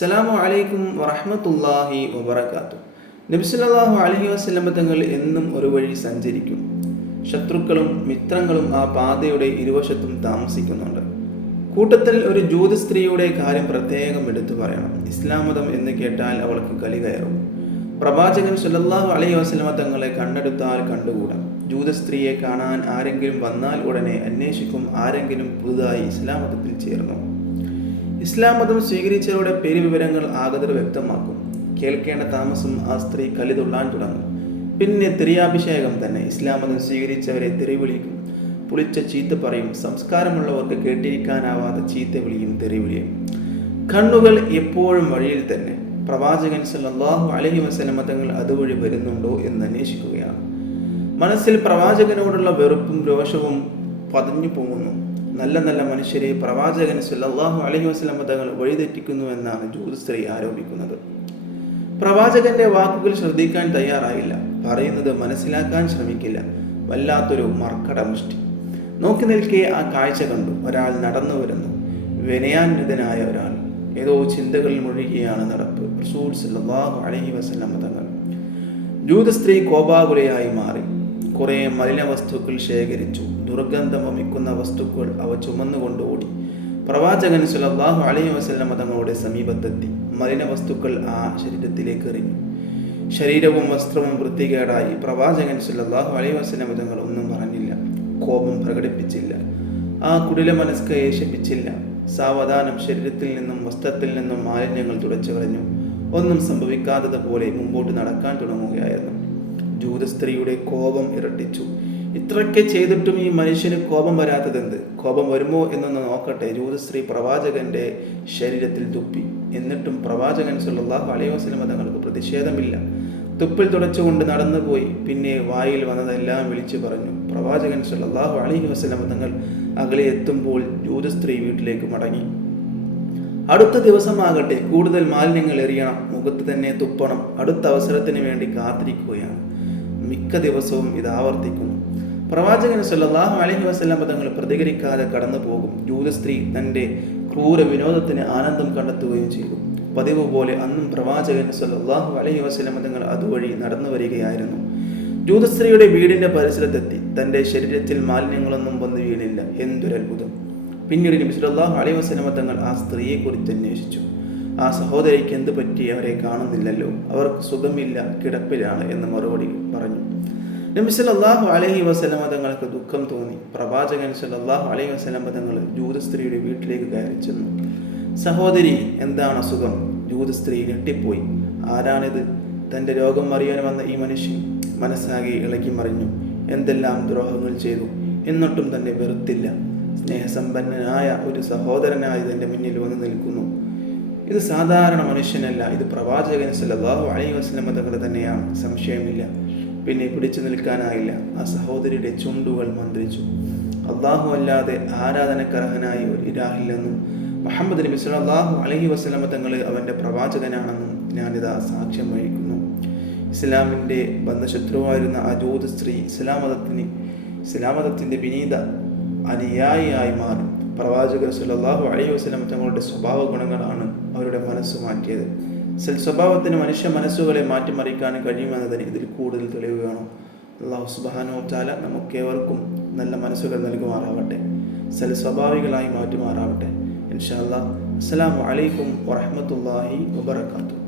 അസ്സലാമു അലൈക്കും വറഹ്മത്തുള്ളാഹി വബറകാതുഹു. നബി സല്ലല്ലാഹു അലൈഹി വസല്ലം തങ്ങൾ എന്നും ഒരു വഴി സഞ്ചരിക്കും. ശത്രുക്കളും മിത്രങ്ങളും ആ പാതയുടെ ഇരുവശത്തും താമസിക്കുന്നുണ്ട്. കൂട്ടത്തിൽ ഒരു ജൂത സ്ത്രീയുടെ കാര്യം പ്രത്യേകം എടുത്തു പറയണം. ഇസ്ലാം മതം എന്ന് കേട്ടാൽ അവൾക്ക് കലി കയറും. പ്രവാചകൻ സല്ലല്ലാഹു അലൈഹി വസല്ലം തങ്ങളെ കണ്ടെടുത്താൽ കണ്ടുകൂടാ. ജൂത സ്ത്രീയെ കാണാൻ ആരെങ്കിലും വന്നാൽ ഉടനെ അന്വേഷിക്കും ആരെങ്കിലും പുതുതായി ഇസ്ലാം മതത്തിൽ ചേർന്നു. ഇസ്ലാം മതം സ്വീകരിച്ചവരുടെ പേരുവിവരങ്ങൾ ആഗതർ വ്യക്തമാക്കും. കേൾക്കേണ്ട താമസം ആ സ്ത്രീ കലിതുള്ളാൻ തുടങ്ങും. പിന്നെ തെറിയാഭിഷേകം തന്നെ. ഇസ്ലാം മതം സ്വീകരിച്ചവരെ തെറിവിളിക്കും, പുളിച്ച ചീത്ത പറയും. സംസ്കാരമുള്ളവർക്ക് കേട്ടിരിക്കാനാവാത്ത ചീത്ത വിളിയും തെറിവിളിയും. കണ്ണുകൾ എപ്പോഴും വഴിയിൽ തന്നെ. പ്രവാചകൻ സല്ലല്ലാഹു അലൈഹി വസല്ലം തങ്ങൾ അതുവഴി വരുന്നുണ്ടോ എന്ന് അന്വേഷിക്കുകയാണ്. മനസ്സിൽ പ്രവാചകനോടുള്ള വെറുപ്പും രോഷവും പതഞ്ഞു പോകുന്നു. നല്ല നല്ല മനുഷ്യരെ പ്രവാചകൻ സല്ലല്ലാഹു അലൈഹി വസല്ലം തങ്ങൾ വഴിതെറ്റിക്കുന്നു എന്നാണ് ജൂത സ്ത്രീ ആരോപിക്കുന്നത്. പ്രവാചകന്റെ വാക്കുകൾ ശ്രദ്ധിക്കാൻ തയ്യാറായില്ല. പറയുന്നത് മനസ്സിലാക്കാൻ ശ്രമിക്കില്ല. വല്ലാത്തൊരു മർക്കടമുഷ്ടി. നോക്കി നിൽക്കെ ആ കാഴ്ച കണ്ടു. ഒരാൾ നടന്നു വരുന്നു. വിനയാന്വിതനായ ഒരാൾ. ഏതോ ചിന്തകളിൽ മുഴുകിയാണ് നടപ്പ്. റസൂൽ സല്ലല്ലാഹു അലൈഹി വസല്ലം തങ്ങൾ. ജൂത സ്ത്രീ കോപാകുലയായി മാറി. കുറെ മലിന വസ്തുക്കൾ ശേഖരിച്ചു. ദുർഗന്ധം വമിക്കുന്ന വസ്തുക്കൾ അവ ചുമന്നുകൊണ്ട് ഓടി. പ്രവാചകൻ സല്ലല്ലാഹു അലൈഹി വസല്ലം തങ്ങളുടെ സമീപത്തെത്തി. മലിന വസ്തുക്കൾ ആ ശരീരത്തിലേക്ക് എറിഞ്ഞു. ശരീരവും വസ്ത്രവും വൃത്തികേടായി. പ്രവാചകൻ സല്ലല്ലാഹു അലൈഹി വസല്ലം തങ്ങൾ ഒന്നും പറഞ്ഞില്ല. കോപം പ്രകടിപ്പിച്ചില്ല. ആ കുടില മനസ്കയെ ശപിച്ചില്ല. സാവധാനം ശരീരത്തിൽ നിന്നും വസ്ത്രത്തിൽ നിന്നും മാലിന്യങ്ങൾ തുടച്ചു കളഞ്ഞു. ഒന്നും സംഭവിക്കാത്തതുപോലെ മുമ്പോട്ട് നടക്കാൻ തുടങ്ങുകയായിരുന്നു. ജൂത സ്ത്രീയുടെ കോപം ഇരട്ടിച്ചു. ഇത്രയൊക്കെ ചെയ്തിട്ടും ഈ മനുഷ്യന് കോപം വരാത്തതെന്ത്? കോപം വരുമോ എന്നൊന്ന് നോക്കട്ടെ. ജൂത സ്ത്രീ പ്രവാചകന്റെ ശരീരത്തിൽ തുപ്പി. എന്നിട്ടും പ്രവാചകൻ സല്ലല്ലാഹു അലൈഹി വസല്ലം തങ്ങൾക്ക് പ്രതിഷേധമില്ല. തുപ്പിൽ തുടച്ചുകൊണ്ട് നടന്നുപോയി. പിന്നെ വായിൽ വന്നതെല്ലാം വിളിച്ചു പറഞ്ഞു. പ്രവാചകൻ സല്ലല്ലാഹു അലൈഹി വസല്ലം തങ്ങൾ അകലെ എത്തുമ്പോൾ ജൂത സ്ത്രീ വീട്ടിലേക്ക് മടങ്ങി. അടുത്ത ദിവസമാകട്ടെ കൂടുതൽ മാലിന്യങ്ങൾ എറിയണം, മുഖത്ത് തന്നെ തുപ്പണം. അടുത്ത അവസരത്തിന് വേണ്ടി കാത്തിരിക്കുകയാണ്. മിക്ക ദിവസവും ഇത് ആവർത്തിക്കുന്നു. പ്രവാചകൻ സല്ലല്ലാഹു അലൈഹി വസല്ലം തങ്ങൾ പ്രതികരിക്കാതെ കടന്നു പോകും. ജൂത സ്ത്രീ തൻ്റെ ക്രൂര വിനോദത്തിന് ആനന്ദം കണ്ടെത്തുകയും ചെയ്തു. പതിവ് പോലെ അന്നും പ്രവാചകൻ സല്ലല്ലാഹു അലൈഹി വസല്ലം തങ്ങൾ അതുവഴി നടന്നു വരികയായിരുന്നു. ജൂത സ്ത്രീയുടെ വീടിന്റെ പരിസരത്തെത്തി. തൻ്റെ ശരീരത്തിൽ മാലിന്യങ്ങളൊന്നും വന്നു വീണില്ല. എന്തൊരത്ഭുതം! പിന്നീട് നബി സല്ലല്ലാഹു അലൈഹി വസല്ലം തങ്ങൾ ആ സ്ത്രീയെ കുറിച്ച് അന്വേഷിച്ചു. ആ സഹോദരിക്ക് എന്ത് പറ്റി? അവരെ കാണുന്നില്ലല്ലോ, അവർക്ക് സുഖമില്ല, കിടപ്പിലാണ് എന്ന് മറുപടി പറഞ്ഞു. നബി സല്ലല്ലാഹു അലൈഹി വസല്ലം തങ്ങൾക്ക് ദുഃഖം തോന്നി. പ്രവാചകൻ സല്ലല്ലാഹു അലൈഹി വസല്ലം തങ്ങൾ ജൂത സ്ത്രീയുടെ വീട്ടിലേക്ക് കയറി ചെന്നു. സഹോദരി, എന്താണ് അസുഖം? ജൂത സ്ത്രീ ഞെട്ടിപ്പോയി. ആരാണിത്? തൻ്റെ രോഗം അറിയാൻ വന്ന ഈ മനുഷ്യൻ. മനസ്സാകെ ഇളകി മറിഞ്ഞു. എന്തെല്ലാം ദ്രോഹങ്ങൾ ചെയ്തു, എന്നിട്ടും തന്നെ വെറുത്തില്ല. സ്നേഹസമ്പന്നനായ ഒരു സഹോദരനായി തൻ്റെ മുന്നിൽ വന്നു നിൽക്കുന്നു. ഇത് സാധാരണ മനുഷ്യനല്ല, ഇത് പ്രവാചകൻ സല്ലല്ലാഹു അലൈഹി വസല്ലം തങ്ങൾ തന്നെയാണ്, സംശയമില്ല. പിന്നെ പിടിച്ചു നിൽക്കാനായില്ല. ആ സഹോദരിയുടെ ചുണ്ടുകൾ മന്ത്രിച്ചു. അല്ലാഹു അല്ലാതെ ആരാധനക്കർഹനായി ഒരു ഇലാഹില്ലെന്നും മുഹമ്മദ് നബി സല്ലല്ലാഹു അലൈഹി വസല്ലം തങ്ങൾ അവൻ്റെ പ്രവാചകനാണെന്നും ഞാനിതാ സാക്ഷ്യം വഹിക്കുന്നു. ഇസ്ലാമിൻ്റെ ബന്ധശത്രുവായിരുന്ന ആ ജൂത സ്ത്രീ ഇസ്ലാം മതത്തിൻ്റെ വിനീത അനുയായിയായി മാറി. പ്രവാചകർ സല്ലല്ലാഹു അലൈഹി വസല്ലം തങ്ങളുടെ സ്വഭാവ ഗുണങ്ങളാണ് അവരുടെ മനസ്സ് മാറ്റിയത്. സ്വഭാവത്തിന് മനുഷ്യ മനസ്സുകളെ മാറ്റിമറിക്കാൻ കഴിയുമെന്നതിന് ഇതിൽ കൂടുതൽ തെളിവ് വേണം. അല്ലാഹു സുബ്ഹാനഹു വ തആല നമുക്കേവർക്കും നല്ല മനസ്സുകൾ നൽകുമാറാവട്ടെ, സ്വഭാവികളായി മാറ്റുമാറാവട്ടെ. ഇൻഷാ അല്ലാഹ്. അസ്സലാമു അലൈക്കും വറഹ്മത്തുള്ളാഹി വബറകാതുഹു.